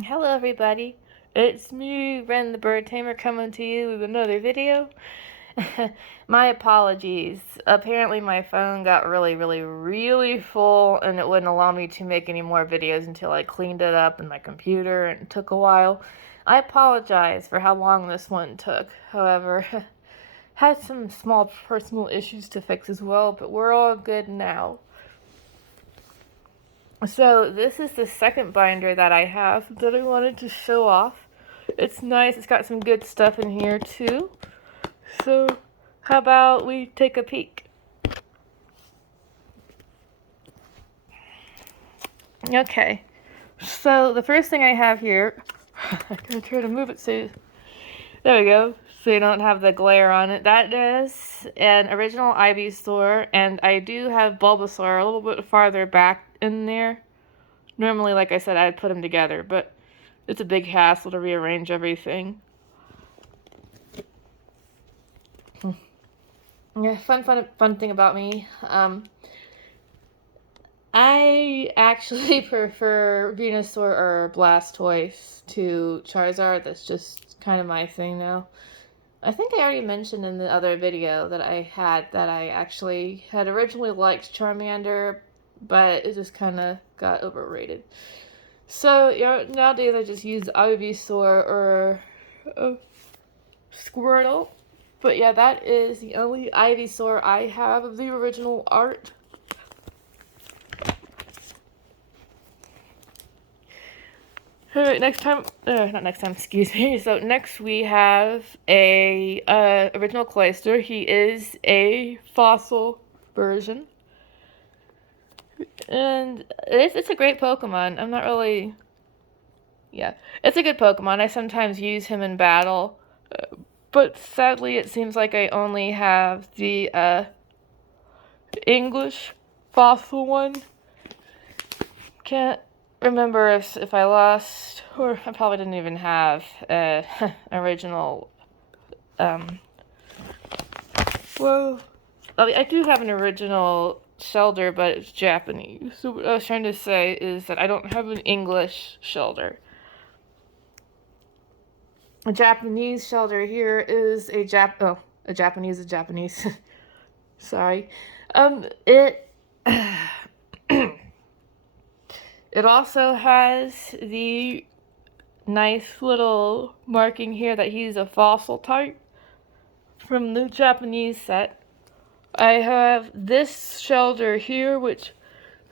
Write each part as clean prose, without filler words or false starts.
Hello everybody, it's me, Ren the Bird Tamer, coming to you with another video. My apologies. Apparently my phone got really full and it wouldn't allow me to make any more videos until I cleaned it up in my computer, and it took a while. I apologize for how long this one took. However, had some small personal issues to fix as well, but we're all good now. So this is the second binder that I have that I wanted to show off. It's nice. It's got some good stuff in here too. So how about we take a peek? Okay. So the first thing I have here, I'm gonna try to move it so there we go. So you don't have the glare on it. That is an original Ivysaur, and I do have Bulbasaur a little bit farther back in there. Normally, like I said, I'd put them together, but it's a big hassle to rearrange everything. Yeah, fun thing about me. I actually prefer Venusaur or Blastoise to Charizard. That's just kind of my thing now. I think I already mentioned in the other video that I actually had originally liked Charmander, but it just kind of got overrated. So nowadays I just use Ivysaur or Squirtle. But yeah, that is the only Ivysaur I have of the original art. Alright, not next time, excuse me. So next we have a original Clayster. He is a fossil version. And it's a great Pokemon. I'm not really... Yeah, it's a good Pokemon. I sometimes use him in battle. But sadly, it seems like I only have the English fossil one. Can't remember if I lost, or I probably didn't even have original. Well, I do have an original Shellder, but it's Japanese. So what I was trying to say is that I don't have an English Shellder. A Japanese Shellder here is a Japanese. Sorry. It it also has the nice little marking here that he's a fossil type from the Japanese set. I have this Shellder here, which,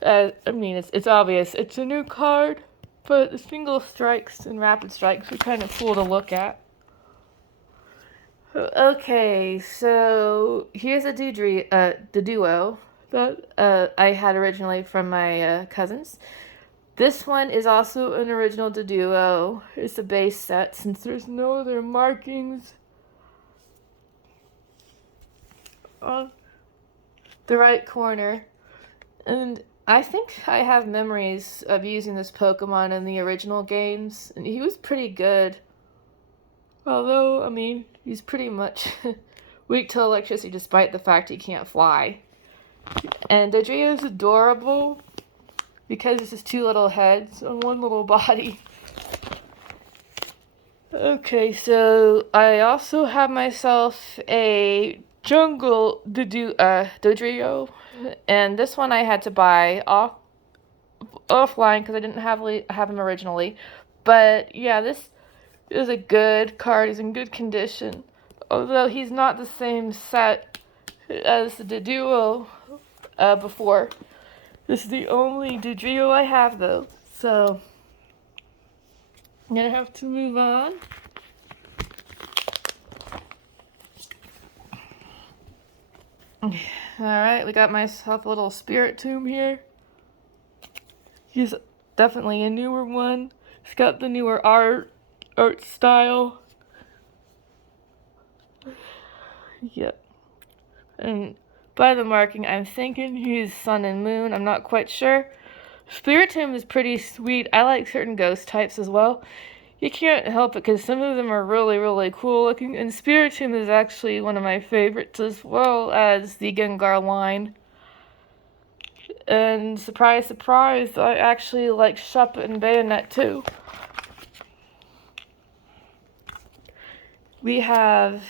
I mean, it's obvious. It's a new card, but the single strikes and rapid strikes are kind of cool to look at. Okay, so here's a Doduo that I had originally from my cousins. This one is also an original Doduo. It's a base set since there's no other markings on the right corner. And I think I have memories of using this Pokemon in the original games, and he was pretty good. Although, I mean, he's pretty much weak to electricity despite the fact he can't fly. And Dodrio is adorable because it's just two little heads on one little body. Okay, so I also have myself a jungle Dodrio, and this one I had to buy offline because I didn't have him originally. But yeah, this is a good card. He's in good condition, although he's not the same set as the Doduo before. This is the only Dodrio I have though, so I'm gonna have to move on. Alright, we got myself a little Spiritomb here. He's definitely a newer one. He's got the newer art style. Yep. And by the marking, I'm thinking he's Sun and Moon. I'm not quite sure. Spiritomb is pretty sweet. I like certain ghost types as well. You can't help it because some of them are really cool looking. And Spiritomb is actually one of my favorites, as well as the Gengar line. And surprise, I actually like Shuppet and Bayonet too. We have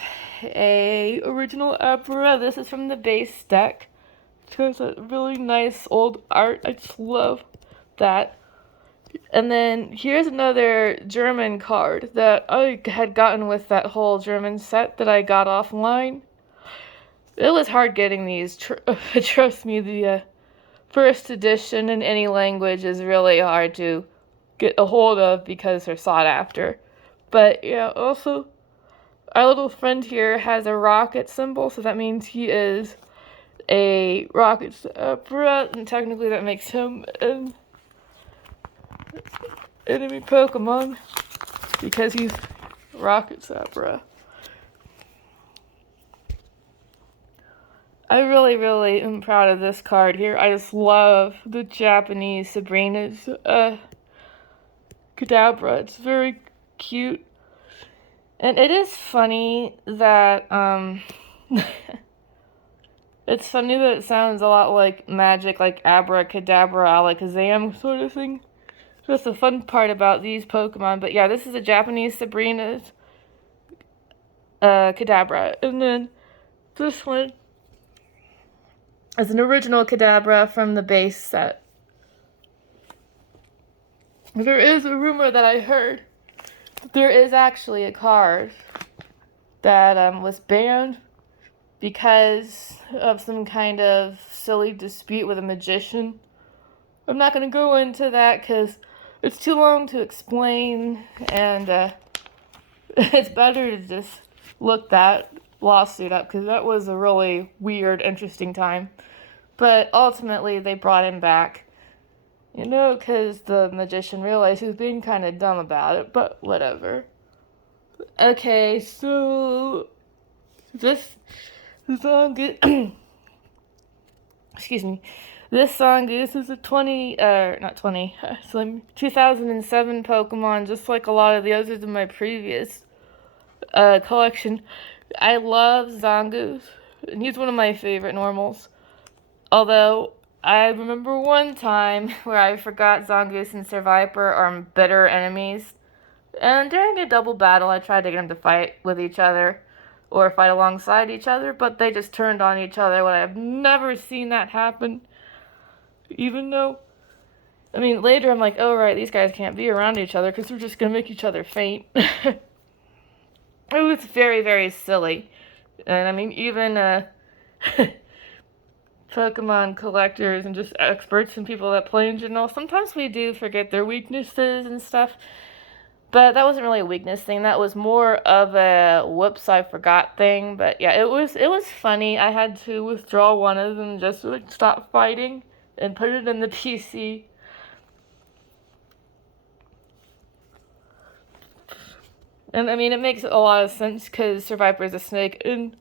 a original Abra. This is from the base deck. It shows a really nice old art. I just love that. And then here's another German card that I had gotten with that whole German set that I got offline. It was hard getting these. Trust me, the first edition in any language is really hard to get a hold of because they're sought after. But yeah, also, our little friend here has a rocket symbol, so that means he is a rocket Abra, and technically that makes him an enemy Pokemon because he's Rocket Abra. I really, really am proud of this card here. I just love the Japanese Sabrina's Kadabra. It's very cute. And it is funny that, it's funny that it sounds a lot like magic, like abracadabra, alakazam sort of thing. That's the fun part about these Pokemon. But yeah, this is a Japanese Sabrina's Kadabra. And then this one is an original Kadabra from the base set. There is a rumor that I heard. There is actually a card that was banned because of some kind of silly dispute with a magician. I'm not going to go into that because it's too long to explain, and it's better to just look that lawsuit up because that was a really weird, interesting time. But ultimately, they brought him back. You know, because the magician realized he was being kind of dumb about it, but whatever. Okay, so this song excuse me. This Zangoose is a not 20, it's like 2007 Pokemon, just like a lot of the others in my previous collection. I love Zangoose, and he's one of my favorite normals. Although, I remember one time where I forgot Zangoose and Survivor are bitter enemies. And during a double battle, I tried to get them to fight with each other or fight alongside each other, but they just turned on each other when I've never seen that happen. Even though, I mean, later I'm like, oh, right, these guys can't be around each other because they're just going to make each other faint. It was very, very silly. And I mean, even Pokemon collectors and just experts and people that play in general, sometimes we do forget their weaknesses and stuff. But that wasn't really a weakness thing. That was more of a whoops, I forgot thing. But yeah, it was funny. I had to withdraw one of them just to stop fighting and put it in the PC. And I mean, it makes a lot of sense because Survivor is a snake and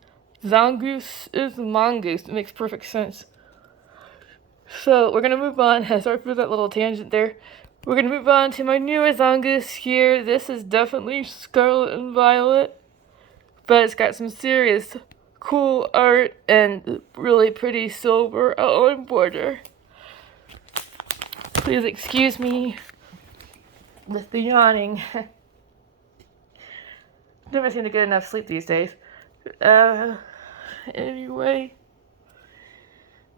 Zangoose is a mongoose. It makes perfect sense. So we're gonna move on. Sorry for that little tangent there. We're gonna move on to my newest Zangoose here. This is definitely Scarlet and Violet, but it's got some serious cool art and really pretty silver outline border. Please excuse me with the yawning. Never seem to get enough sleep these days. Anyway,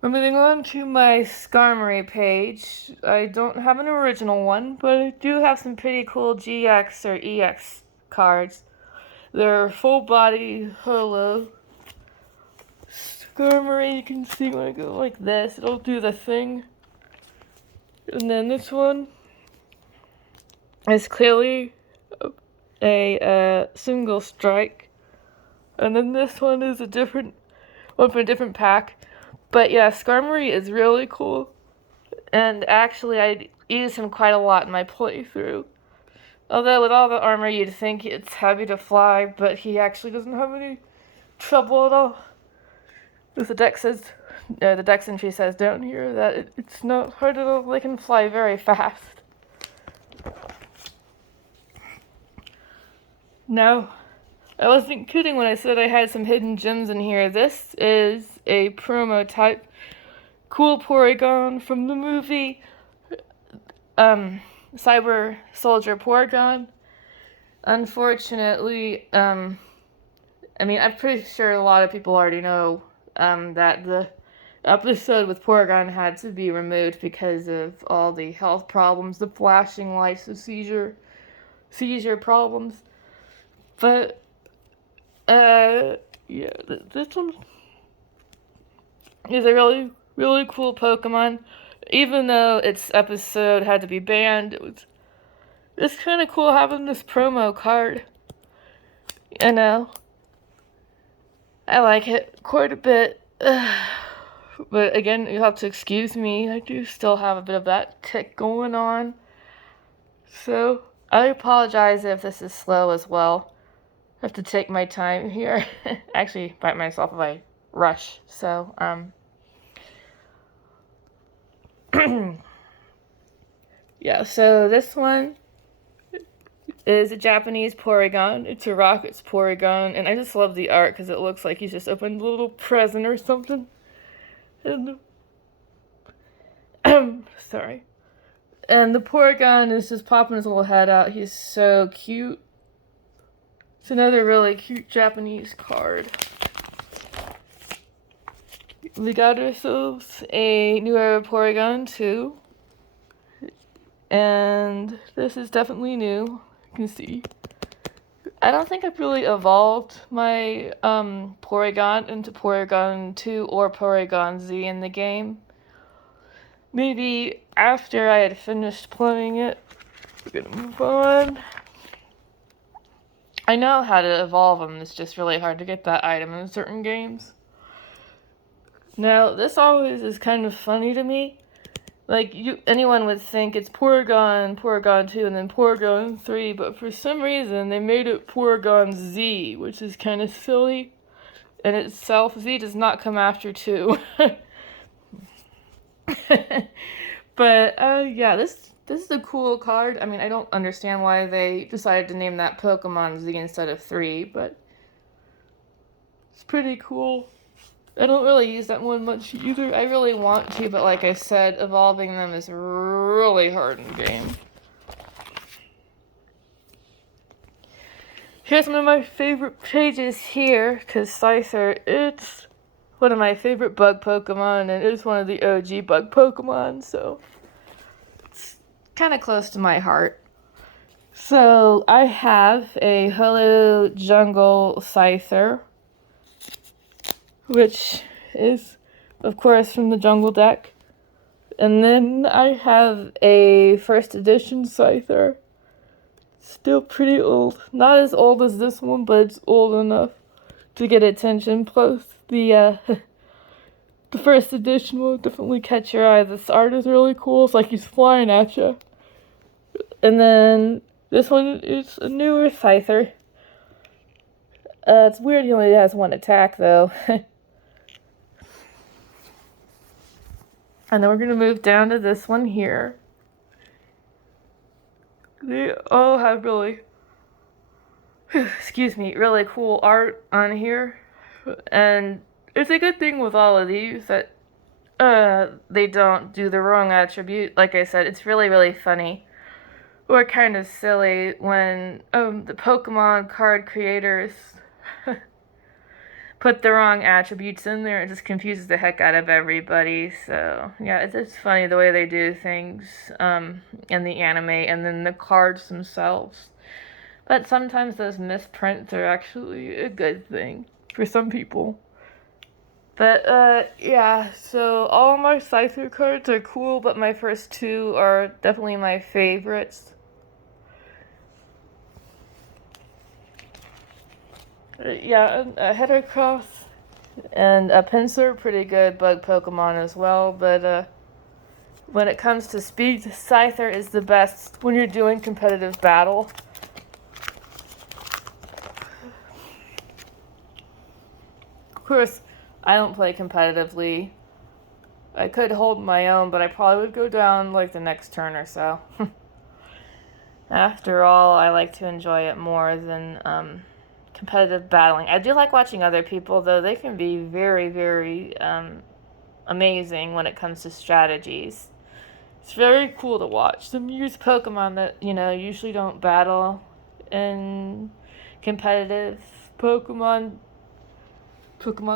we're moving on to my Skarmory page. I don't have an original one, but I do have some pretty cool GX or EX cards. They're full body holo. Skarmory, you can see when I go like this, it'll do the thing. And then this one is clearly a single strike. And then this one is a different one from a different pack. But yeah, Skarmory is really cool. And actually, I use him quite a lot in my playthrough. Although with all the armor, you'd think it's heavy to fly, but he actually doesn't have any trouble at all. As the deck says, the dex entry says down here that it's not hard at all. They can fly very fast. No, I wasn't kidding when I said I had some hidden gems in here. This is a promo type cool Porygon from the movie Cyber Soldier Porygon. Unfortunately, I mean, I'm pretty sure a lot of people already know that the episode with Porygon had to be removed because of all the health problems, the flashing lights, the seizure problems. But yeah, this one is a really cool Pokemon. Even though its episode had to be banned, it's kind of cool having this promo card. You know, I like it quite a bit. But again, you have to excuse me. I do still have a bit of that tick going on. So, I apologize if this is slow as well. I have to take my time here. Actually, bite myself if I rush. So, yeah, so this one is a Japanese Porygon. It's a Rockets Porygon, and I just love the art because it looks like he's just opened a little present or something. And sorry. And the Porygon is just popping his little head out. He's so cute. It's another really cute Japanese card. We got ourselves a new era Porygon too. And this is definitely new. You can see. I don't think I've really evolved my Porygon into Porygon 2 or Porygon Z in the game. Maybe after I had finished playing it. We're gonna move on. I know how to evolve them, it's just really hard to get that item in certain games. Now, this always is kind of funny to me. Like, anyone would think it's Porygon, Porygon 2, and then Porygon 3, but for some reason they made it Porygon Z, which is kind of silly. In itself, Z does not come after 2. But, yeah, this is a cool card. I mean, I don't understand why they decided to name that Pokemon Z instead of 3, but it's pretty cool. I don't really use that one much either. I really want to, but like I said, evolving them is really hard in the game. Here's one of my favorite pages here, because Scyther, it's one of my favorite bug Pokemon, and it is one of the OG bug Pokemon, so it's kind of close to my heart. So I have a Hello Jungle Scyther, which is, of course, from the Jungle deck. And then I have a first edition Scyther. Still pretty old. Not as old as this one, but it's old enough to get attention. Plus, the first edition will definitely catch your eye. This art is really cool. It's like he's flying at you. And then this one is a newer Scyther. It's weird he only has one attack, though. And then we're going to move down to this one here. They all have really, excuse me, really cool art on here. And it's a good thing with all of these that they don't do the wrong attribute. Like I said, it's really, really funny. Or kind of silly when the Pokemon card creators put the wrong attributes in there. It just confuses the heck out of everybody. So, yeah, it's funny the way they do things in the anime and then the cards themselves. But sometimes those misprints are actually a good thing for some people. But, yeah, so all my Scyther cards are cool, but my first two are definitely my favorites. Yeah, a Heracross and a Pinsir, pretty good bug Pokemon as well, but when it comes to speed, Scyther is the best when you're doing competitive battle. Of course, I don't play competitively. I could hold my own, but I probably would go down like the next turn or so. After all, I like to enjoy it more than competitive battling. I do like watching other people, though. They can be very, very amazing when it comes to strategies. It's very cool to watch. Some use Pokemon that, usually don't battle in competitive Pokemon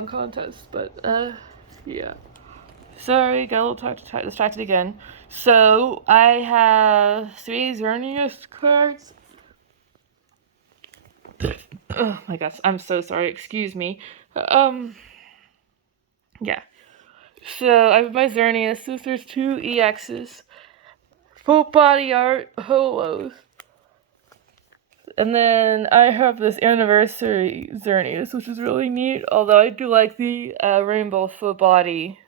contest, but yeah. Sorry, got a little distracted again. So I have 3 Xerneas cards. Oh my gosh, I'm so sorry. Excuse me. Yeah. So I have my Xerneas. There's 2 EXs, full body art holos. And then I have this anniversary Xerneas, which is really neat. Although I do like the rainbow full body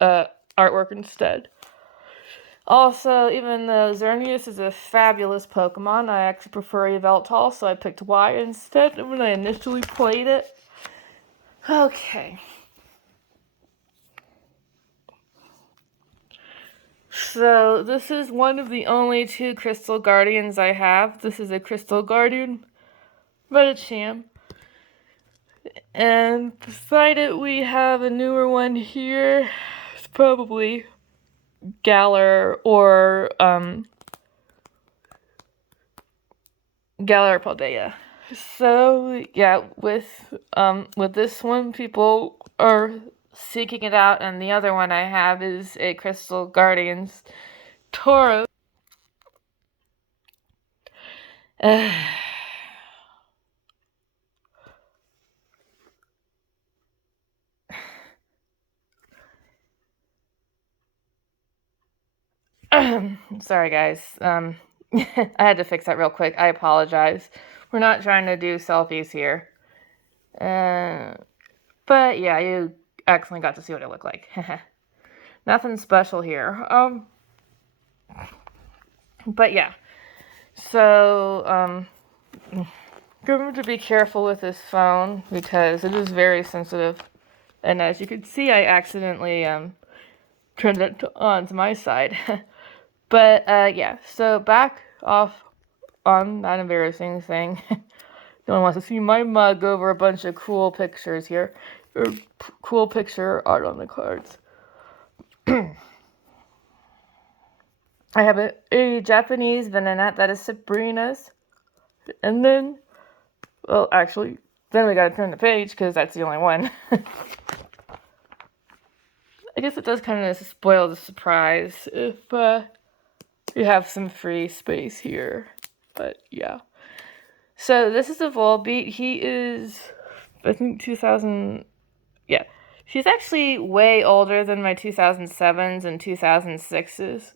artwork instead. Also, even though Xerneas is a fabulous Pokemon, I actually prefer Yveltal, so I picked Y instead when I initially played it. Okay. So, this is one of the only 2 Crystal Guardians I have. This is a Crystal Guardian Medicham. And beside it, we have a newer one here. It's probably Galar or Galar Paldea. So yeah, with this one, people are seeking it out, and the other one I have is a Crystal Guardians Tauros. Sorry, guys. I had to fix that real quick. I apologize. We're not trying to do selfies here. But yeah, you actually got to see what it looked like. Nothing special here. But yeah. So, remember to be careful with this phone because it is very sensitive. And as you can see, I accidentally turned it on to my side. But yeah, so back off on that embarrassing thing. No one wants to see my mug over a bunch of cool pictures here. Or cool picture art on the cards. I have a Japanese Venonat that is Sabrina's. And then, well, actually, then we gotta turn the page because that's the only one. I guess it does kind of spoil the surprise if you have some free space here. But yeah. So this is a Volbeat. He is, I think, 2000. Yeah. He's actually way older than my 2007s and 2006s.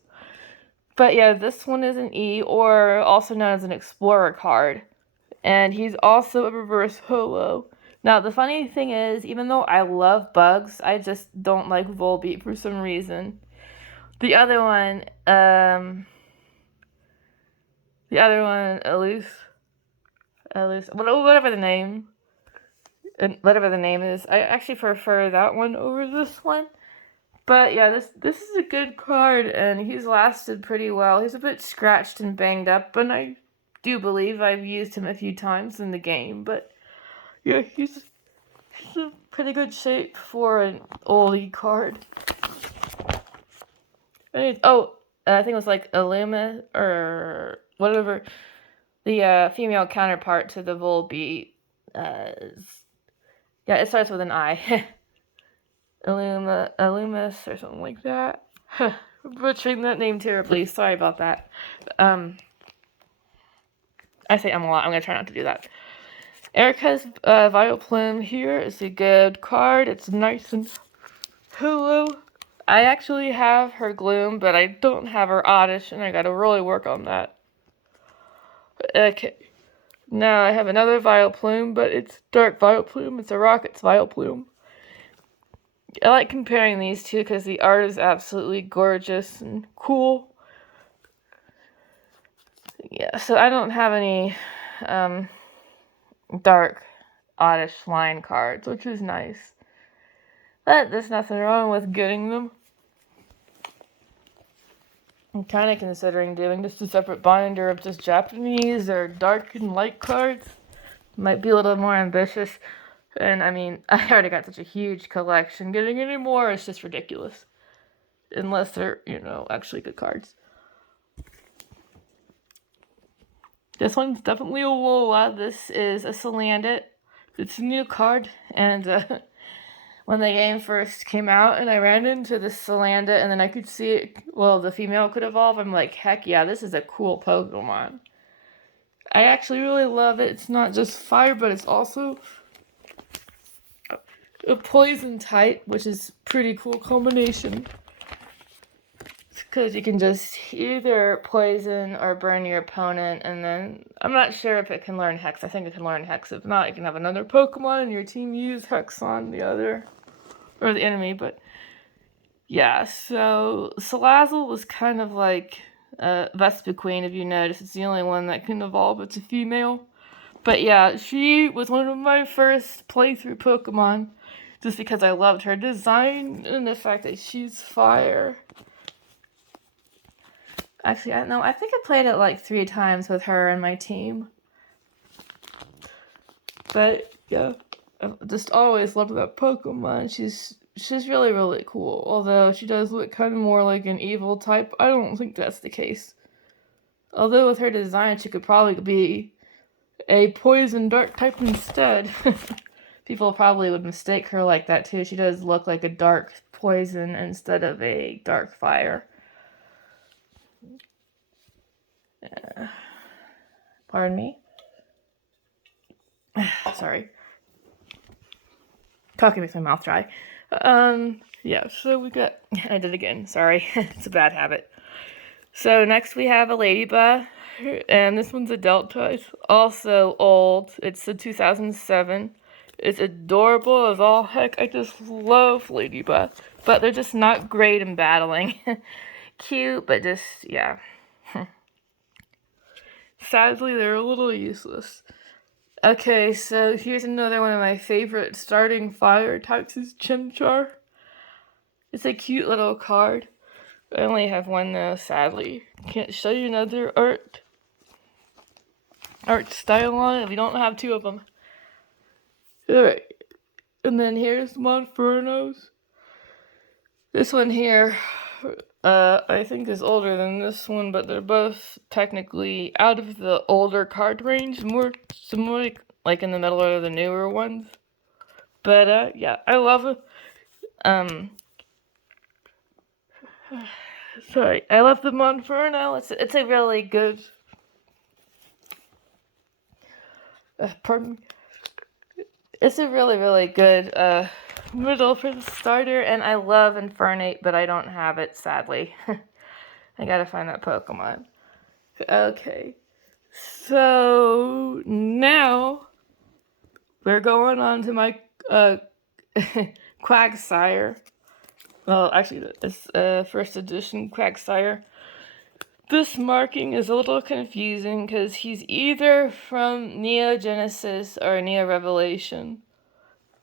But yeah, this one is an E, or also known as an Explorer card. And he's also a reverse holo. Now, the funny thing is, even though I love bugs, I just don't like Volbeat for some reason. The other one, Elise, whatever the name is, I actually prefer that one over this one. But yeah, this is a good card, and he's lasted pretty well. He's a bit scratched and banged up, and I do believe I've used him a few times in the game. But yeah, he's in pretty good shape for an oldie card. I think it was like Illuma or whatever the female counterpart to the Volbeat. Yeah, it starts with an I. Illumis or something like that. Butchering that name terribly. Sorry about that. I say a lot. I'm gonna try not to do that. Erica's Vileplume here is a good card. It's nice and hello. I actually have her Gloom, but I don't have her Oddish, and I gotta really work on that. Okay. Now I have another Vileplume, but it's Dark Vileplume. It's a Rocket's Vileplume. I like comparing these two because the art is absolutely gorgeous and cool. Yeah, so I don't have any dark Oddish line cards, which is nice. But there's nothing wrong with getting them. I'm kind of considering doing just a separate binder of just Japanese or dark and light cards. Might be a little more ambitious. And I mean, I already got such a huge collection. Getting any more is just ridiculous. Unless they're, actually good cards. This one's definitely a Alola. This is a Salandit. It's a new card, and when the game first came out and I ran into the Salanda and then I could see it, well, the female could evolve, I'm like, heck yeah, this is a cool Pokemon. I actually really love it. It's not just fire, but it's also a poison type, which is pretty cool combination. Because you can just either poison or burn your opponent, and then I'm not sure if it can learn Hex. I think it can learn Hex. If not, you can have another Pokemon in your team use Hex on the other, or the enemy, but yeah, so Salazzle was kind of like Vespiquen, if you notice. It's the only one that can evolve. It's a female. But yeah, she was one of my first playthrough Pokemon, just because I loved her design and the fact that she's fire. Actually, I don't know. I think I played it like 3 times with her and my team. But yeah, I just always loved that Pokemon. She's really, really cool. Although she does look kind of more like an evil type. I don't think that's the case. Although with her design, she could probably be a poison dark type instead. People probably would mistake her like that too. She does look like a dark poison instead of a dark fire. Pardon me? Sorry. Talking with my mouth dry. Yeah, so we got... I did it again. Sorry. It's a bad habit. So next we have a Ladybug, and this one's a Delta. It's also old. It's a 2007. It's adorable as all heck. I just love Ladybug. But they're just not great in battling. Cute, but just, yeah. Sadly, they're a little useless. Okay, so here's another one of my favorite starting fire types is Chimchar. It's a cute little card. I only have one though, sadly. Can't show you another art style on it. We don't have 2 of them. Alright. And then here's Monferno's. This one here, I think is older than this one, but they're both technically out of the older card range, more like in the middle of the newer ones. But yeah, I love it. Sorry, I love the Monferno. It's a really good. Pardon me. It's a really, really good middle for the starter, and I love Infernape, but I don't have it, sadly. I gotta find that Pokemon. Okay, so now we're going on to my Quagsire. Well, actually, it's first edition Quagsire. This marking is a little confusing because he's either from Neo Genesis or Neo Revelation.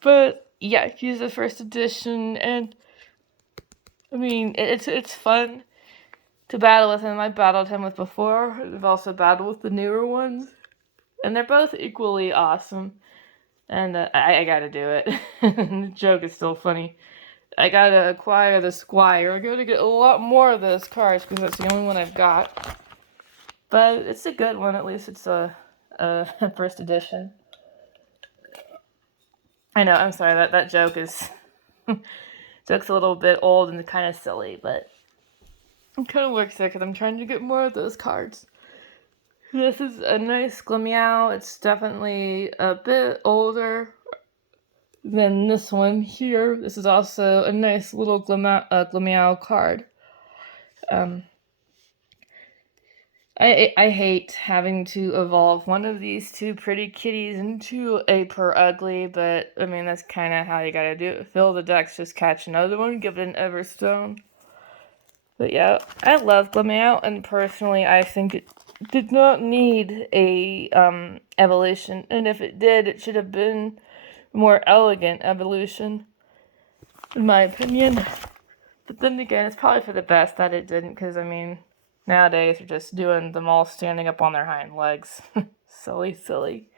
But yeah, he's the first edition, and I mean, it's fun to battle with him. I battled him with before. I've also battled with the newer ones, and they're both equally awesome. And I gotta do it. The joke is still funny. I gotta acquire the Squire. I gotta get a lot more of those cards because that's the only one I've got. But it's a good one. At least it's a first edition. I know. I'm sorry. That joke is joke's a little bit old and kind of silly, but it kind of works there because I'm trying to get more of those cards. This is a nice Glameow. It's definitely a bit older than this one here. This is also a nice little Glameow card. I hate having to evolve one of these 2 pretty kitties into a Purugly, but I mean, that's kind of how you gotta do it. Fill the decks, just catch another one, give it an Everstone. But yeah, I love Glameow, and personally, I think it did not need a evolution, and if it did, it should have been more elegant evolution, in my opinion. But then again, it's probably for the best that it didn't, because I mean, nowadays they're just doing them all standing up on their hind legs. Silly.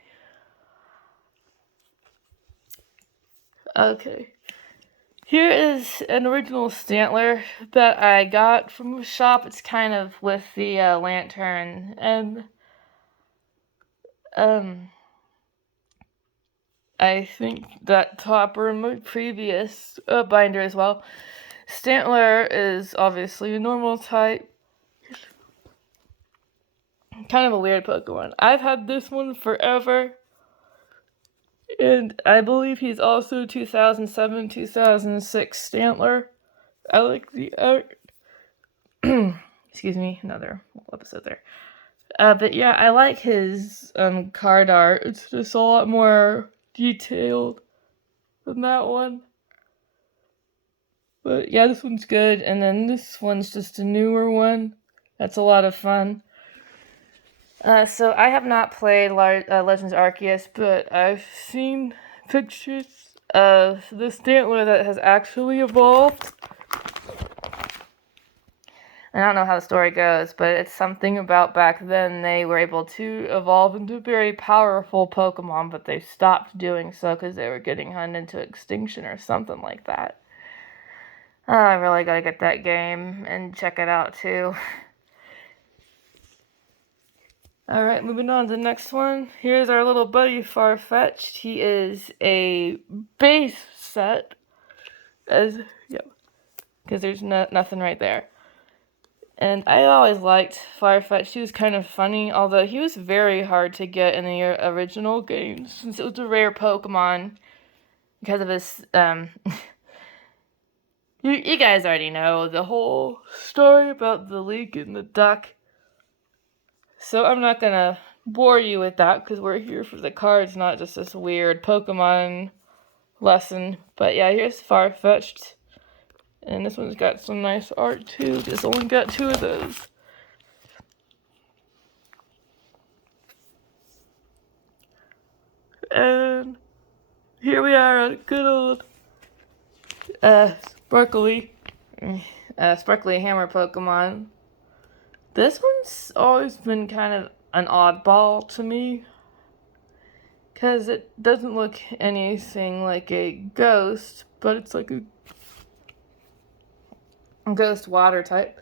Okay. Here is an original Stantler that I got from a shop. It's kind of with the lantern, and I think that Topper in my previous binder as well. Stantler is obviously a normal type. Kind of a weird Pokemon. I've had this one forever. And I believe he's also 2007, 2006 Stantler. I like the art. Excuse me, another episode there. But yeah, I like his card art. It's just a lot more detailed than that one. But yeah, this one's good. And then this one's just a newer one. That's a lot of fun. So I have not played Legends Arceus, but I've seen pictures of the Stantler that has actually evolved. I don't know how the story goes, but it's something about back then they were able to evolve into very powerful Pokemon, but they stopped doing so because they were getting hunted into extinction or something like that. Oh, I really gotta get that game and check it out too. Alright, moving on to the next one. Here's our little buddy Farfetch'd. He is a base set, because there's nothing right there. And I always liked Farfetch'd. He was kind of funny, although he was very hard to get in the original games, since it was a rare Pokemon, because of his, you guys already know the whole story about the leak and the duck. So I'm not gonna bore you with that, because we're here for the cards, not just this weird Pokemon lesson. But yeah, here's Farfetch'd. And this one's got some nice art too. Just only got 2 of those. And here we are on a good old Sparkly Hammer Pokemon. This one's always been kind of an oddball to me, because it doesn't look anything like a ghost, but it's like a ghost water type.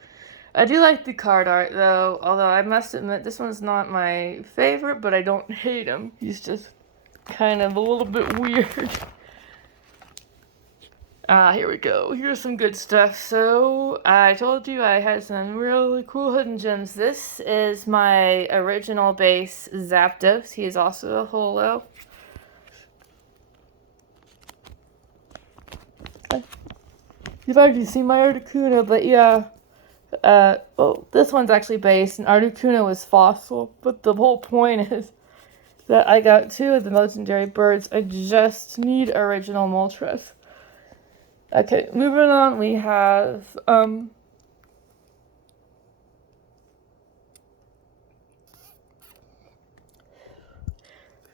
I do like the card art though, although I must admit this one's not my favorite, but I don't hate him. He's just kind of a little bit weird. Here we go. Here's some good stuff. So, I told you I had some really cool hidden gems. This is my original base Zapdos. He is also a holo. You've already seen my Articuno, but yeah. Well, this one's actually base, and Articuno is fossil. But the whole point is that I got 2 of the legendary birds. I just need original Moltres. Okay, moving on, we have,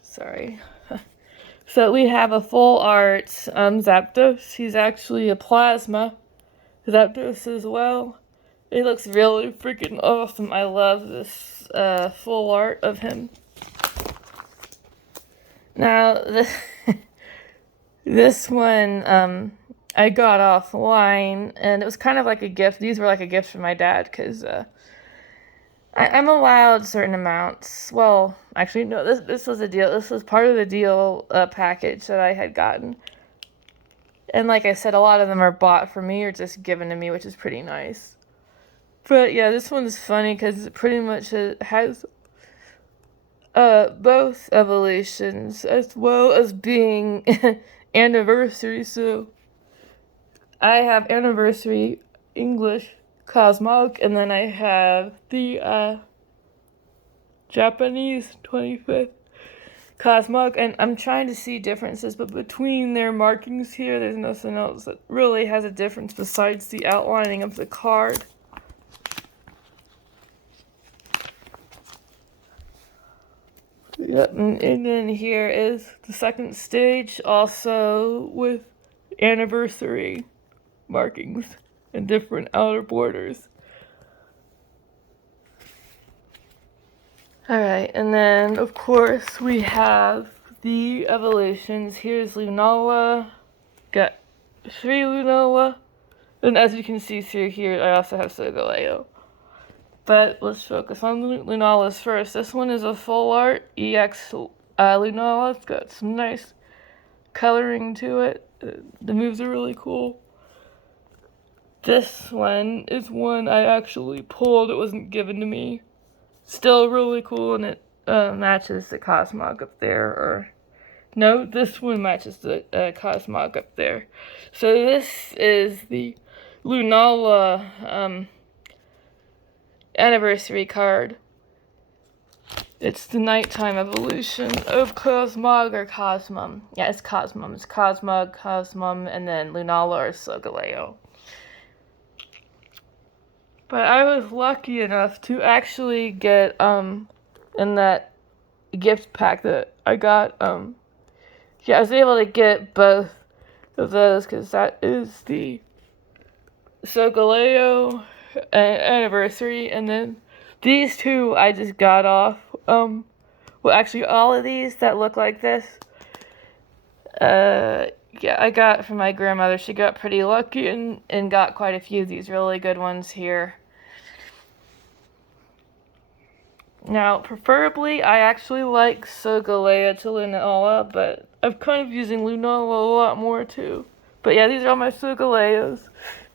sorry. So we have a full art, Zapdos. He's actually a plasma Zapdos as well. It looks really freaking awesome. I love this, full art of him. Now, this one, I got offline, and it was kind of like a gift. These were like a gift from my dad, because I'm allowed certain amounts. Well, actually, no, this was a deal. This was part of the deal package that I had gotten. And like I said, a lot of them are bought for me or just given to me, which is pretty nice. But yeah, this one's funny because it pretty much has both evolutions, as well as being anniversary, so I have Anniversary English Cosmog, and then I have the Japanese 25th Cosmog, and I'm trying to see differences, but between their markings here, there's nothing else that really has a difference besides the outlining of the card. Yep, and then here is the second stage, also with Anniversary markings and different outer borders. Alright, and then of course we have the evolutions. Here's Lunala. Got 3 Lunala. And as you can see through here, I also have Solgaleo. But let's focus on Lunala's first. This one is a full art EX Lunala. It's got some nice coloring to it. The moves are really cool. This one is one I actually pulled. It wasn't given to me. Still really cool, and it matches the Cosmog up there. Or no, this one matches the Cosmog up there. So this is the Lunala anniversary card. It's the nighttime evolution of Cosmog or Cosmom. Yeah, it's Cosmom. It's Cosmog, Cosmom, and then Lunala or Solgaleo. But I was lucky enough to actually get, in that gift pack that I got, yeah, I was able to get both of those, because that is the Solgaleo anniversary, and then these two I just got off, well, actually all of these that look like this, yeah, I got from my grandmother. She got pretty lucky and got quite a few of these really good ones here. Now, preferably, I actually like Solgaleo to Lunala, but I'm kind of using Lunala a lot more too. But yeah, these are all my Solgaleos.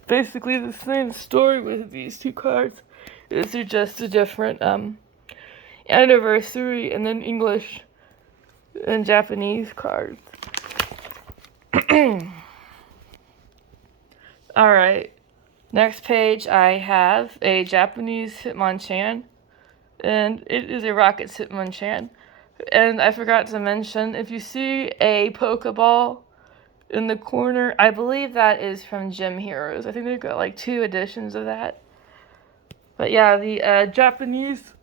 Basically the same story with these two cards. These are just a different anniversary and then English and Japanese cards. Alright, next page I have a Japanese Hitmonchan, and it is a Rocket Hitmonchan. And I forgot to mention, if you see a Pokeball in the corner, I believe that is from Gym Heroes. I think they've got like 2 editions of that. But yeah, the Japanese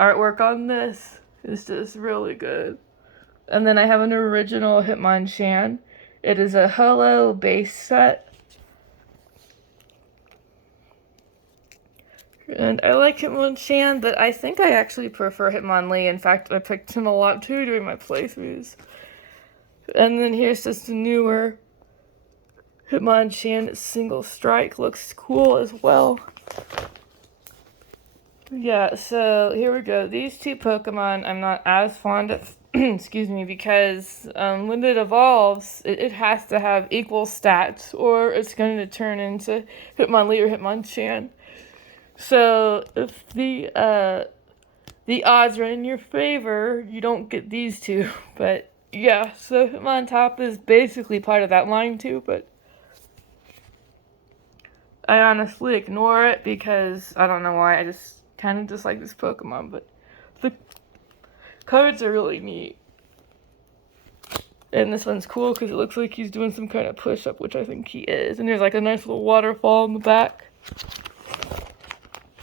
artwork on this is just really good. And then I have an original Hitmonchan. It is a holo base set. And I like Hitmonchan, but I think I actually prefer Hitmonlee. In fact, I picked him a lot too during my playthroughs. And then here's just a newer Hitmonchan. Single Strike looks cool as well. Yeah, so here we go. These two Pokemon I'm not as fond of, excuse me, because when it evolves, it has to have equal stats or it's going to turn into Hitmonlee or Hitmonchan. So if the odds are in your favor, you don't get these two. But yeah, so Hitmontop is basically part of that line too, but I honestly ignore it because I don't know why. I just kind of dislike this Pokemon, but the cards are really neat. And this one's cool because it looks like he's doing some kind of push-up, which I think he is. And there's like a nice little waterfall in the back.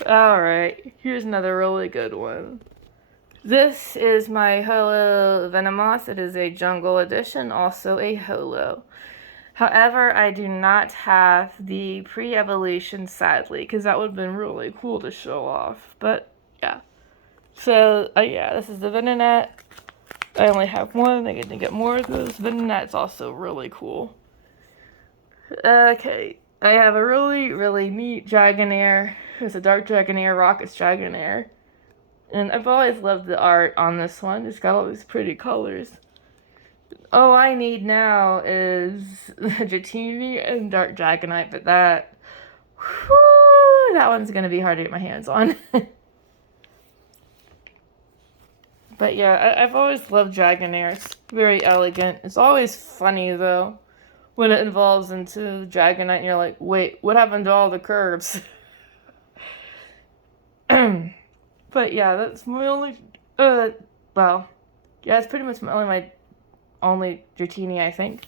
Alright, here's another really good one. This is my Holo Venomoth. It is a Jungle Edition, also a Holo. However, I do not have the pre-evolution, sadly, because that would have been really cool to show off. But, yeah. So, yeah, this is the Venonat. I only have one. I get to get more of those. Venonat's also really cool. Okay, I have a really, really neat Dragonair. It's a Dark Dragonair, Rocket's Dragonair. And I've always loved the art on this one. It's got all these pretty colors. All I need now is Dratini and Dark Dragonite, but that one's going to be hard to get my hands on. But yeah, I've always loved Dragonair. It's very elegant. It's always funny, though, when it evolves into Dragonite and you're like, wait, what happened to all the curves? But yeah, that's my only, well, yeah, it's pretty much my only Dratini, I think.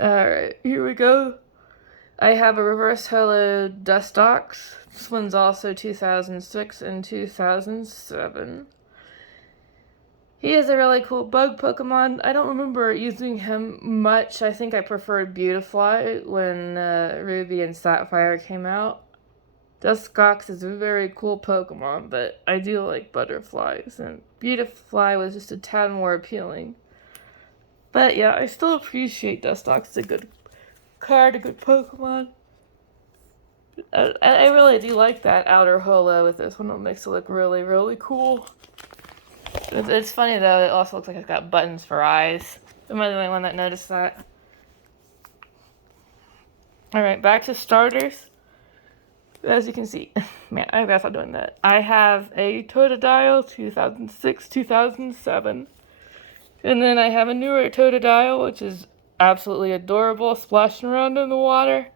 Alright, here we go. I have a reverse holo Dustox. This one's also 2006 and 2007. He is a really cool bug Pokemon. I don't remember using him much. I think I preferred Beautifly when Ruby and Sapphire came out. Dustox is a very cool Pokemon, but I do like butterflies, and Beautifly was just a tad more appealing. But yeah, I still appreciate Dustox. It's a good card, a good Pokemon. I really do like that outer holo with this one. It makes it look really, really cool. It's funny though, it also looks like it's got buttons for eyes. Am I the only one that noticed that? Alright, back to starters. As you can see, man, I gotta stop doing that. I have a Totodile 2006, 2007. And then I have a newer Totodile, which is absolutely adorable, splashing around in the water.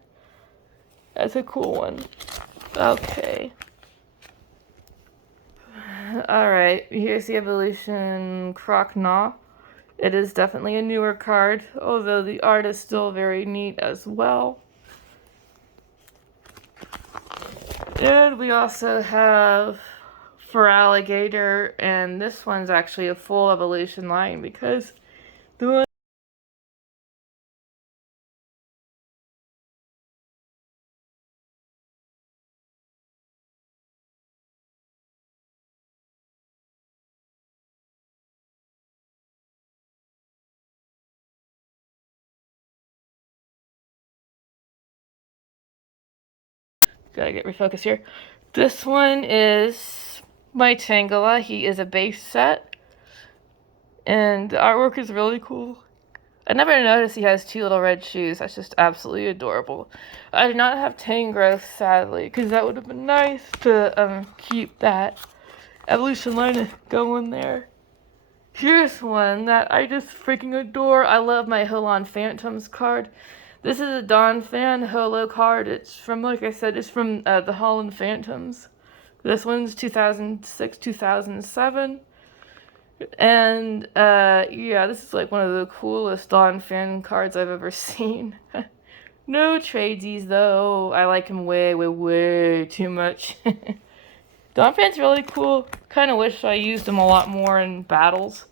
That's a cool one. Okay. Alright, here's the Evolution Croconaw. It is definitely a newer card, although the art is still very neat as well. And we also have Feraligatr, and this one's actually a full evolution line because the one gotta get refocused here. This one is my Tangela. He is a base set, and the artwork is really cool. I never noticed he has two little red shoes. That's just absolutely adorable. I do not have Tangrowth, sadly, because that would have been nice to keep that evolution line going there. Here's one that I just freaking adore. I love my Holon Phantoms card. This is a Donphan Holo card. It's from, like I said, it's from the Holon Phantoms. This one's 2006, 2007. And, yeah, this is like one of the coolest Donphan cards I've ever seen. No tradesies, though. I like him way, way, way too much. Donphan's really cool. Kind of wish I used him a lot more in battles.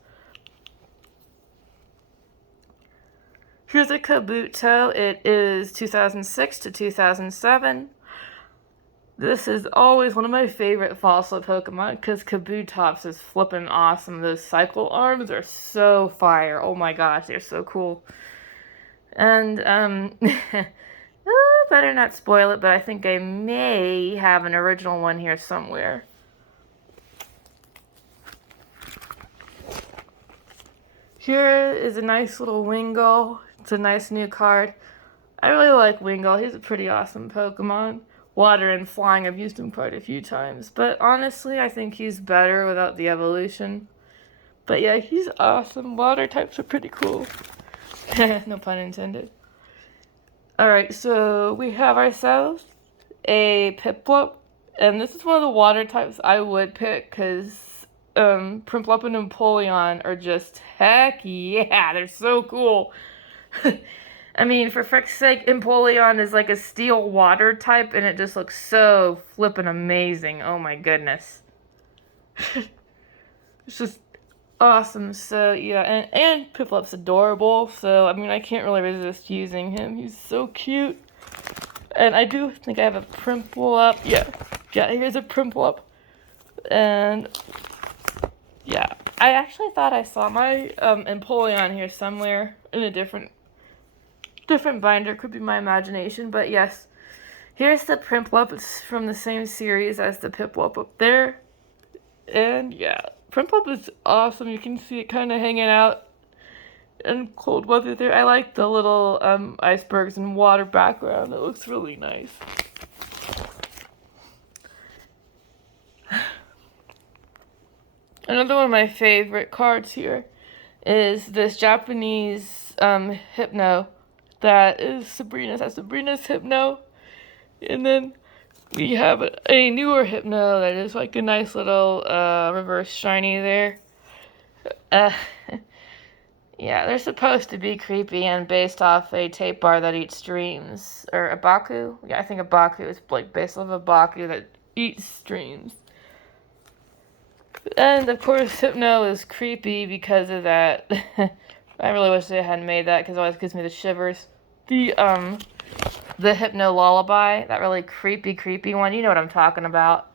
Here's a Kabuto. It is 2006 to 2007. This is always one of my favorite fossil Pokemon because Kabutops is flippin' awesome. Those cycle arms are so fire. Oh my gosh, they're so cool. And, better not spoil it, but I think I may have an original one here somewhere. Here is a nice little Wingull. It's a nice new card. I really like Wingull. He's a pretty awesome Pokemon. Water and flying, I've used him quite a few times. But honestly, I think he's better without the evolution. But yeah, he's awesome. Water types are pretty cool. No pun intended. Alright, so we have ourselves a Piplup. And this is one of the water types I would pick because Prinplup and Empoleon are just heck yeah, they're so cool. I mean, for frick's sake, Empoleon is like a steel water type, and it just looks so flippin' amazing. Oh my goodness. It's just awesome. So, yeah, and Piplup's adorable, so, I mean, I can't really resist using him. He's so cute. And I do think I have a Prinplup. Yeah, here's a Prinplup. And yeah, I actually thought I saw my Empoleon here somewhere in a different binder. Could be my imagination, but yes. Here's the Prinplup. It's from the same series as the Piplup up there. And yeah, Prinplup is awesome. You can see it kind of hanging out in cold weather there. I like the little icebergs and water background. It looks really nice. Another one of my favorite cards here is this Japanese Hypno that is Sabrina's. That's Sabrina's Hypno. And then we have a newer Hypno that is like a nice little reverse shiny there. Yeah, they're supposed to be creepy and based off a tape bar that eats dreams. Or a Baku? Yeah, I think a Baku is like based off a Baku that eats dreams. And of course, Hypno is creepy because of that. I really wish they hadn't made that because it always gives me the shivers. The Hypno Lullaby, that really creepy one. You know what I'm talking about.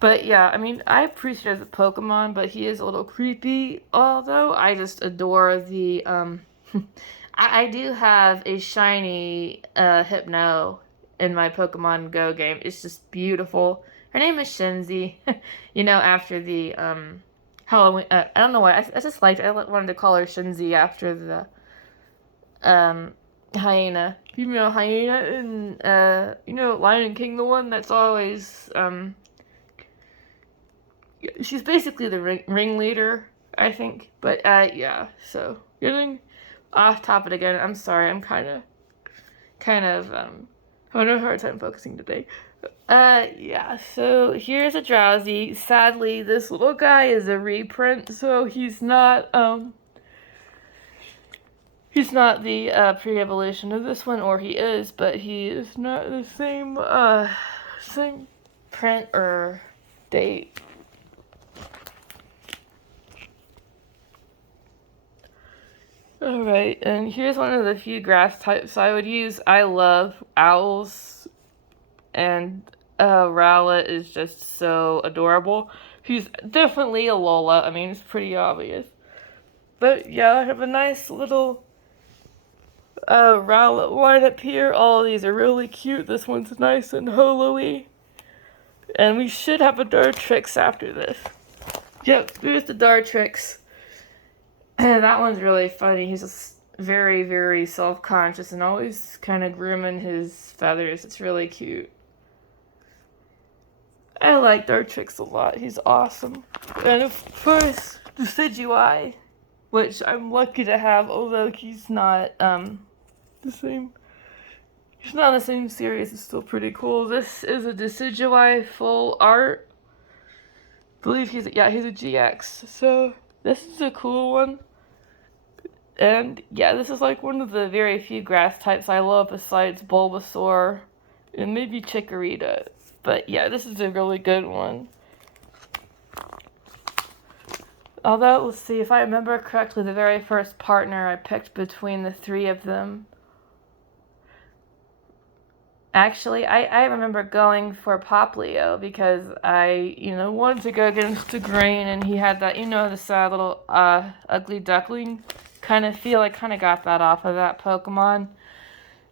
But yeah, I mean, I appreciate it as a Pokemon, but he is a little creepy. Although I just adore the I do have a shiny Hypno in my Pokemon Go game. It's just beautiful. Her name is Shinzi, after the Halloween. I don't know why. I just liked it. I wanted to call her Shinzi after the hyena, female hyena in Lion King, the one that's always she's basically the ringleader, I think. But yeah. So getting off topic again. I'm sorry. I'm kind of having a hard time focusing today. Yeah, so here's a Drowsy. Sadly, this little guy is a reprint, so he's not the pre-evolution of this one, or he is, but he is not the same print or date. Alright, and here's one of the few grass types I would use. I love owls, and Rowlet is just so adorable. He's definitely a Lola. I mean, it's pretty obvious. But yeah, I have a nice little Rowlet lineup here. All of these are really cute. This one's nice and holo-y. And we should have a Dartrix after this. Yep, here's the Dartrix. And that one's really funny. He's just very, very self-conscious and always kind of grooming his feathers. It's really cute. I like Dartrix a lot. He's awesome. And of course, Decidueye, which I'm lucky to have, although he's not the same. He's not in the same series. It's still pretty cool. This is a Decidueye full art. I believe he's a GX. So this is a cool one. And yeah, this is like one of the very few grass types I love besides Bulbasaur and maybe Chikorita. But yeah, this is a really good one. Although, let's see, if I remember correctly, the very first partner I picked between the three of them. Actually, I remember going for Poplio because I, wanted to go against the grain, and he had that, the sad little ugly duckling kind of feel. I kind of got that off of that Pokemon.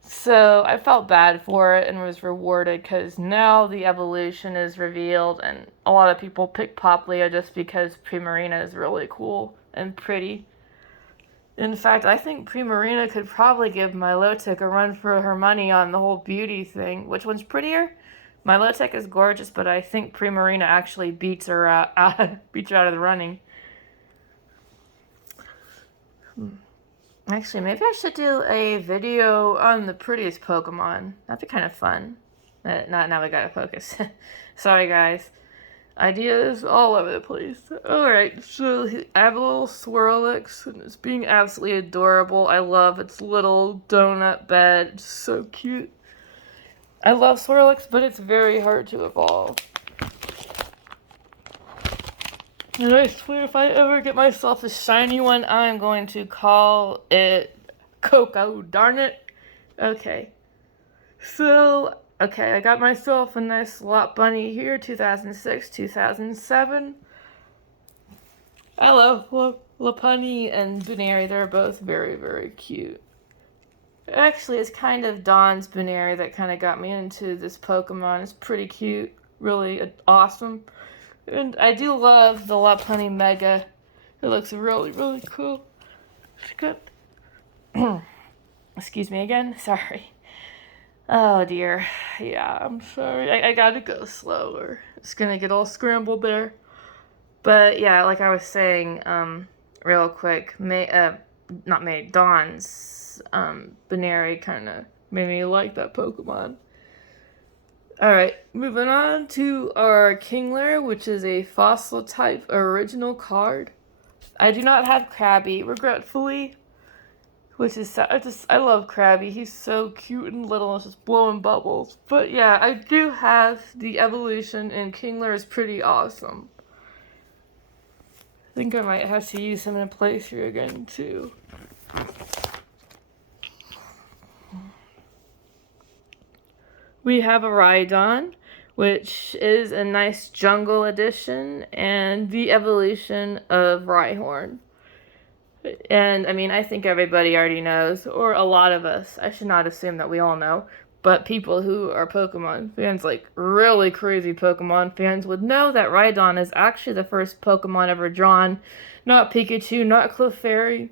So I felt bad for it and was rewarded because now the evolution is revealed, and a lot of people pick Poplio just because Primarina is really cool and pretty. In fact, I think Primarina could probably give Milotic a run for her money on the whole beauty thing. Which one's prettier? Milotic is gorgeous, but I think Primarina actually beats her out of the running. Actually, maybe I should do a video on the prettiest Pokemon. That'd be kind of fun. Now we gotta focus. Sorry, guys. Ideas all over the place. Alright, so I have a little Swirlix, and it's being absolutely adorable. I love its little donut bed. It's so cute. I love Swirlix, but it's very hard to evolve. And I swear if I ever get myself a shiny one, I'm going to call it Coco, darn it. Okay. So, I got myself a nice Lot Bunny here, 2006, 2007. I love Lopunny and Bunary. They're both very, very cute. Actually, it's kind of Dawn's Bunary that kind of got me into this Pokemon. It's pretty cute, really awesome. And I do love the Lopunny Mega. It looks really, really cool. It's good. Excuse me again. Sorry. Oh dear. Yeah, I'm sorry. I gotta go slower. It's gonna get all scrambled there. But yeah, like I was saying, real quick, Dawn's Bunary kind of made me like that Pokemon. Alright, moving on to our Kingler, which is a fossil type original card. I do not have Krabby, regretfully, which is sad. I love Krabby. He's so cute and little and just blowing bubbles. But yeah, I do have the evolution, and Kingler is pretty awesome. I think I might have to use him in a playthrough again, too. We have a Rhydon, which is a nice jungle edition, and the evolution of Rhyhorn. And, I mean, I think everybody already knows, or a lot of us. I should not assume that we all know. But people who are Pokemon fans, like really crazy Pokemon fans, would know that Rhydon is actually the first Pokemon ever drawn. Not Pikachu, not Clefairy.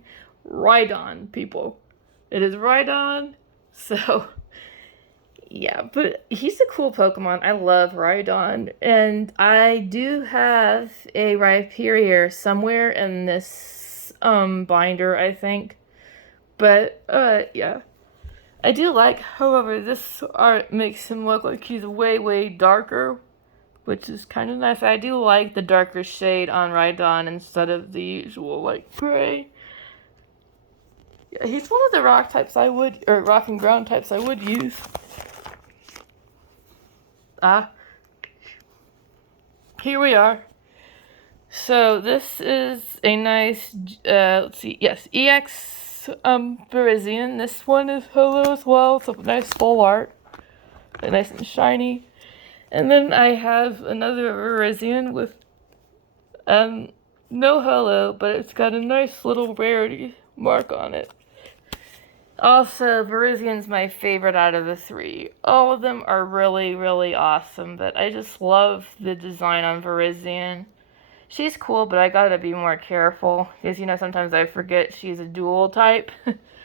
Rhydon, people. It is Rhydon. So, yeah, but he's a cool Pokemon. I love Rhydon. And I do have a Rhyperior somewhere in this binder, I think. But, yeah. I do like, however, this art makes him look like he's way, way darker, which is kind of nice. I do like the darker shade on Rhydon instead of the usual, like, gray. Yeah, he's one of the rock types I would, or rock and ground types I would use. Here we are. So this is a nice, let's see, yes, EX Virizion. This one is holo as well, so nice full art. Nice and shiny. And then I have another Virizion with no holo, but it's got a nice little rarity mark on it. Also, Virizion's my favorite out of the three. All of them are really, really awesome, but I just love the design on Virizion. She's cool, but I gotta be more careful, because, you know, sometimes I forget she's a dual type.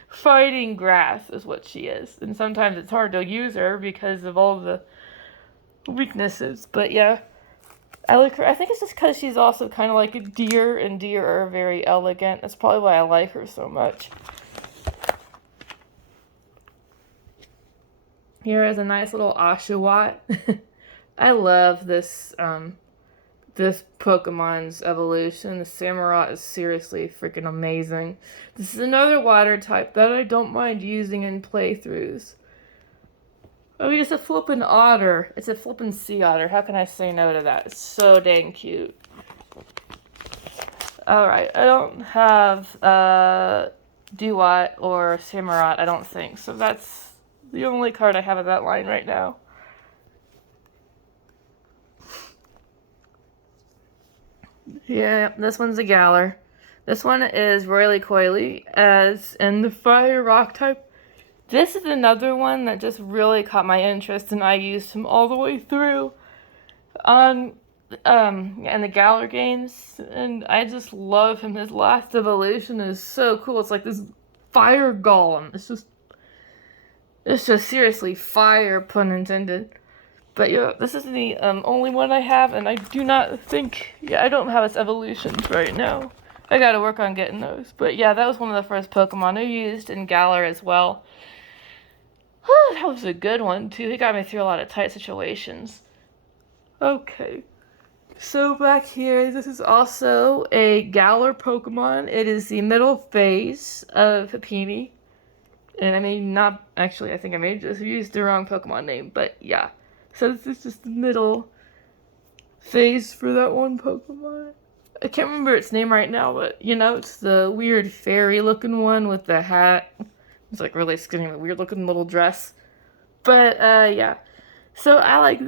Fighting grass is what she is, and sometimes it's hard to use her because of all the weaknesses, but yeah. I like her. I think it's just because she's also kind of like a deer, and deer are very elegant. That's probably why I like her so much. Here is a nice little Oshawott. I love this this Pokemon's evolution. The Samurott is seriously freaking amazing. This is another water type that I don't mind using in playthroughs. Oh, it's a flippin' otter. It's a flippin' sea otter. How can I say no to that? It's so dang cute. Alright, I don't have Dewott or Samurott, I don't think. So that's the only card I have of that line right now. Yeah, this one's a Galar. This one is Roily Coily, as in the fire rock type. This is another one that just really caught my interest, and I used him all the way through on in the Galar games, and I just love him. His last evolution is so cool. It's like this fire golem. It's just seriously fire, pun intended. But yeah, this is the only one I have, and I do not think, yeah, I don't have its evolutions right now. I gotta work on getting those. But yeah, that was one of the first Pokemon I used in Galar as well. That was a good one, too. He got me through a lot of tight situations. Okay. So back here, this is also a Galar Pokemon. It is the middle phase of Happiny. And I may not, actually, I think I may have just used the wrong Pokemon name, but yeah. So this is just the middle phase for that one Pokemon. I can't remember its name right now, but, you know, it's the weird fairy-looking one with the hat. It's like really skinny, a weird-looking little dress. But, yeah. So I like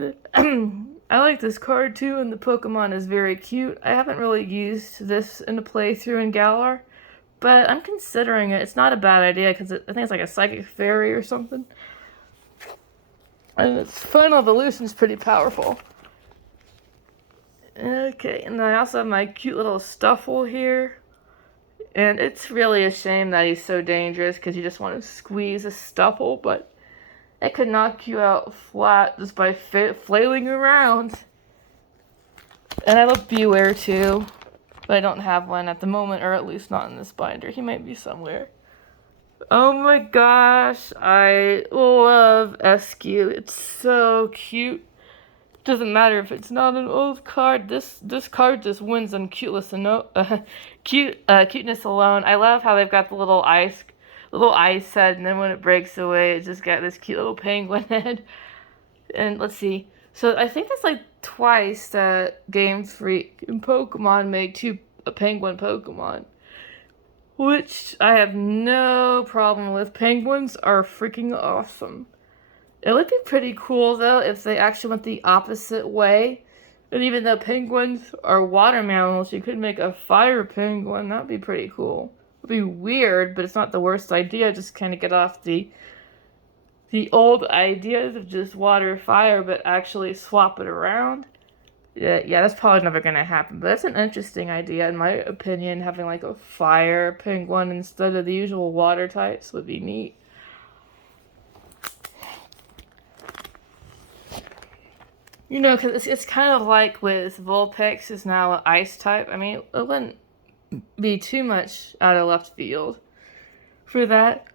I like this card too, and the Pokemon is very cute. I haven't really used this in a playthrough in Galar, but I'm considering it. It's not a bad idea, because I think it's like a Psychic Fairy or something. And its final evolution is pretty powerful. Okay, and I also have my cute little Stuffle here. And it's really a shame that he's so dangerous, because you just want to squeeze a Stuffle, but it could knock you out flat just by flailing around. And I love Beware too, but I don't have one at the moment, or at least not in this binder. He might be somewhere. Oh my gosh, I love SQ. It's so cute. Doesn't matter if it's not an old card. This card just wins on cuteness alone. I love how they've got the little ice head, and then when it breaks away, it just got this cute little penguin head. And let's see. So I think that's like twice that Game Freak and Pokemon made a penguin Pokemon. Which I have no problem with. Penguins are freaking awesome. It would be pretty cool, though, if they actually went the opposite way. And even though penguins are water mammals, you could make a fire penguin. That would be pretty cool. It would be weird, but it's not the worst idea. Just kind of get off the the old ideas of just water, fire, but actually swap it around. Yeah, that's probably never gonna happen. But that's an interesting idea, in my opinion. Having like a fire penguin instead of the usual water types would be neat. You know, because it's kind of like with Vulpix is now an ice type. I mean, it wouldn't be too much out of left field for that.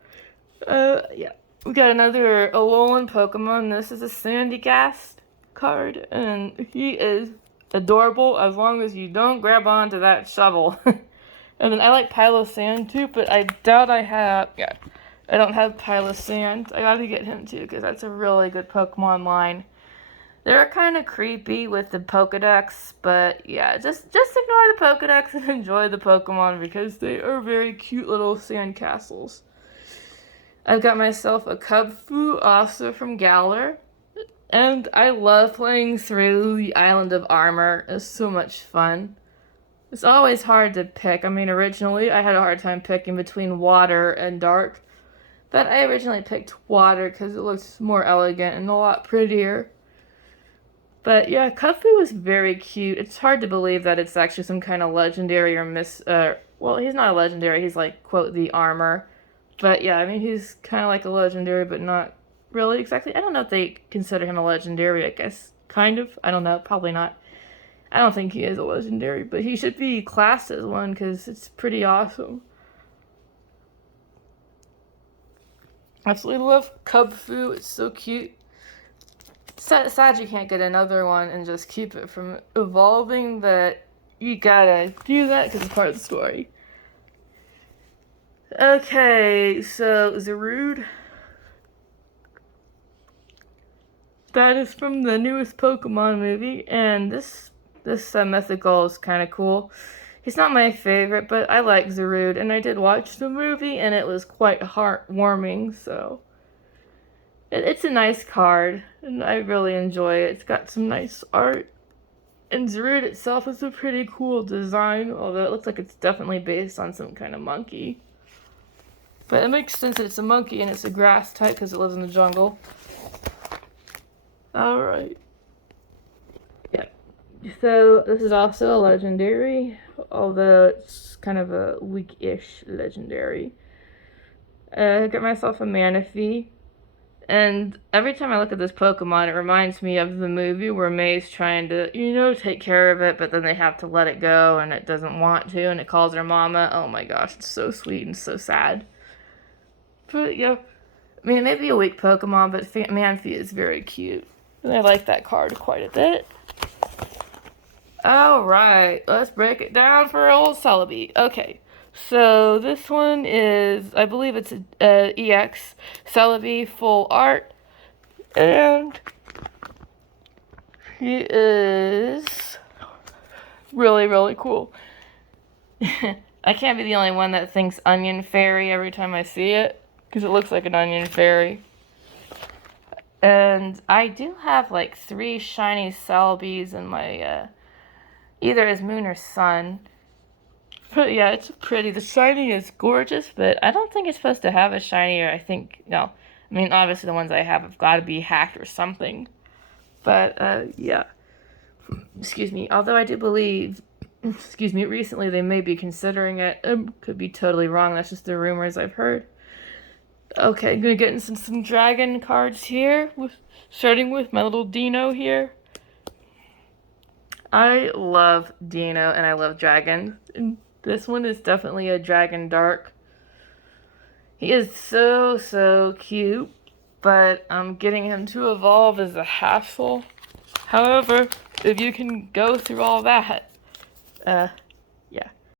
Yeah. We got another Alolan Pokemon. This is a Sandygast card, and he is adorable as long as you don't grab onto that shovel. And then I like Pylosand too, but I doubt I have. Yeah, I don't have Pylosand. I gotta get him too, because that's a really good Pokemon line. They're kind of creepy with the Pokedex, but yeah, just ignore the Pokedex and enjoy the Pokemon because they are very cute little sandcastles. I've got myself a Kubfu, also from Galar, and I love playing through the Island of Armor. It's so much fun. It's always hard to pick. I mean, originally I had a hard time picking between water and dark, but I originally picked water because it looks more elegant and a lot prettier. But yeah, Kubfu was very cute. It's hard to believe that it's actually some kind of legendary or well, he's not a legendary. He's like, quote, the armor. But yeah, I mean, he's kind of like a legendary, but not really exactly. I don't know if they consider him a legendary, I guess. Kind of. I don't know. Probably not. I don't think he is a legendary, but he should be classed as one because it's pretty awesome. Absolutely love Kubfu. It's so cute. Sad you can't get another one and just keep it from evolving, but you gotta do that because it's part of the story. Okay, so Zarude. That is from the newest Pokemon movie, and this mythical is kind of cool. He's not my favorite, but I like Zarude, and I did watch the movie, and it was quite heartwarming, so it's a nice card, and I really enjoy it. It's got some nice art, and Zarude itself is a pretty cool design, although it looks like it's definitely based on some kind of monkey. But it makes sense that it's a monkey and it's a grass type because it lives in the jungle. Alright. Yeah. So, this is also a legendary, although it's kind of a weak-ish legendary. I got myself a Manaphy. And every time I look at this Pokemon, it reminds me of the movie where May's trying to, take care of it, but then they have to let it go and it doesn't want to, and it calls her mama. Oh my gosh, it's so sweet and so sad. But yeah, I mean, it may be a weak Pokemon, but Manaphy is very cute. And I like that card quite a bit. Alright, let's break it down for old Celebi. Okay, so this one is, I believe it's a EX Celebi full art. And he is really, really cool. I can't be the only one that thinks Onion Fairy every time I see it, because it looks like an Onion Fairy. And I do have like 3 shiny Celebis in my, either as Moon or Sun. But yeah, it's pretty. The shiny is gorgeous, but I don't think it's supposed to have a shiny, or I think, no. I mean, obviously the ones I have got to be hacked or something. But, yeah. Excuse me. Although I do believe, recently they may be considering it. Could be totally wrong. That's just the rumors I've heard. Okay, I'm gonna get into some dragon cards here. Starting with my little Dino here. I love Dino and I love dragons. And this one is definitely a Dragon Dark. He is so cute, but getting him to evolve is a hassle. However, if you can go through all that,